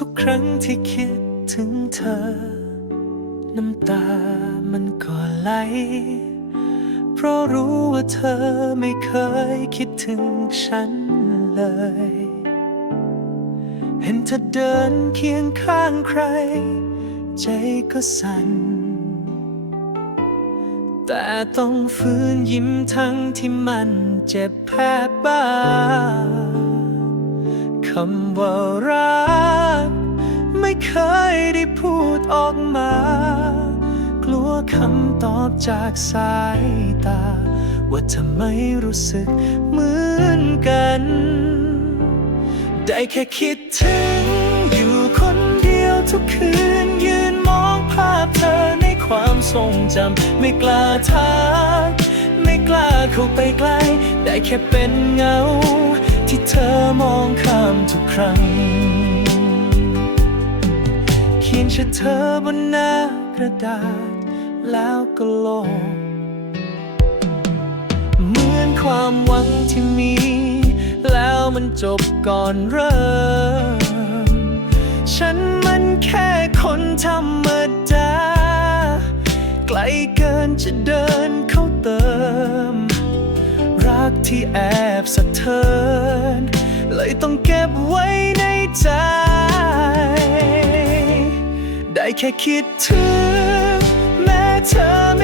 ทุกครั้งที่คิดถึงเธอ น้ำตามันก็ไหล เพราะรู้ว่าเธอไม่เคยคิดถึงฉันเลย เห็นเธอเดินเคียงข้างใคร ใจก็สั่น แต่ต้องฝืนยิ้มทั้งที่มันเจ็บแผลบ้าคำว่ารัก เคยได้พูดออกมา กลัวคำตอบจากสายตา ว่าทำไมรู้สึกเหมือนกัน ได้แค่คิดถึง อยู่คนเดียวทุกคืน ยืนมองภาพเธอในความทรงจำไม่กล้าทัก ไม่กล้าเข้าไปใกล้ ได้แค่เป็นเงา ที่เธอมองข้ามทุกครั้ง ขียนชื่อเธอบนหน้ากระดาษแล้วก็ลบเหมือนความหวังที่มี แล้วมันจบก่อนเริ่ม ฉันมันแค่คนธรรมดา ไกลเกินจะเดินเข้าเติม รักที่แอบสะเทือนเลยต้อง แค่คิดถึงแม้เธอ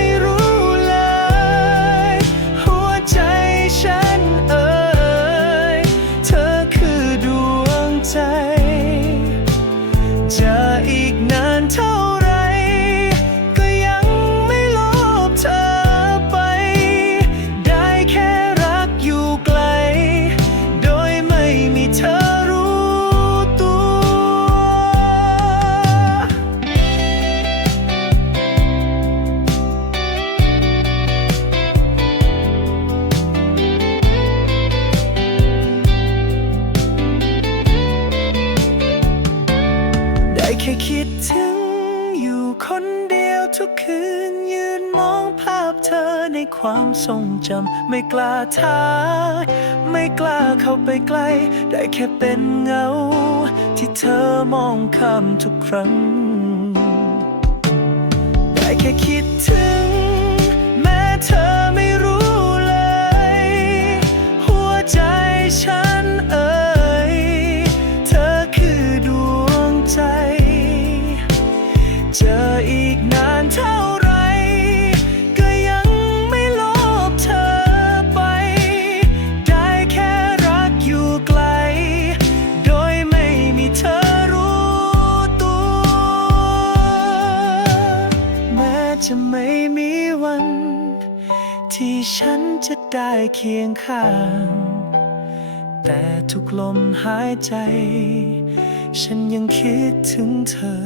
ทุกคืนยืนมองภาพเธอในความทรงจำไม่กล้าทักไม่กล้าเข้าไปใกล้ ได้แค่เป็นเงา ที่เธอมองข้ามทุกครั้ง ได้แค่คิดถึง แม้เธอ ที่ฉันจะได้เคียงข้าง แต่ทุกลมหายใจ ฉันยังคิดถึงเธอ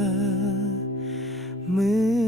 เหมือ